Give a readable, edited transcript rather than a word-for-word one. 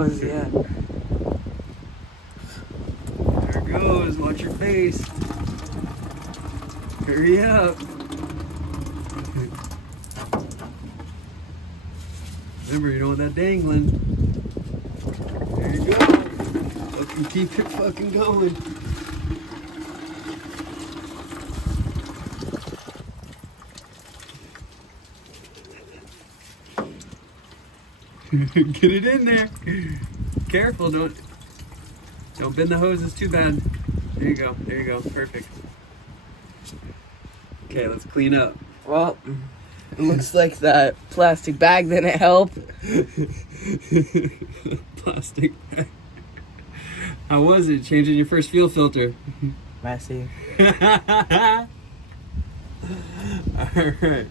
Oh, yeah. There it goes. Watch your face. Hurry up. Remember, you don't want that dangling. There you go. Fucking keep it fucking going. Get it in there. Careful, don't bend the hoses too bad. There you go. There you go. Perfect. Okay, let's clean up. Well, it looks like that plastic bag didn't help. Plastic bag. How was it changing your first fuel filter? Messy. All right.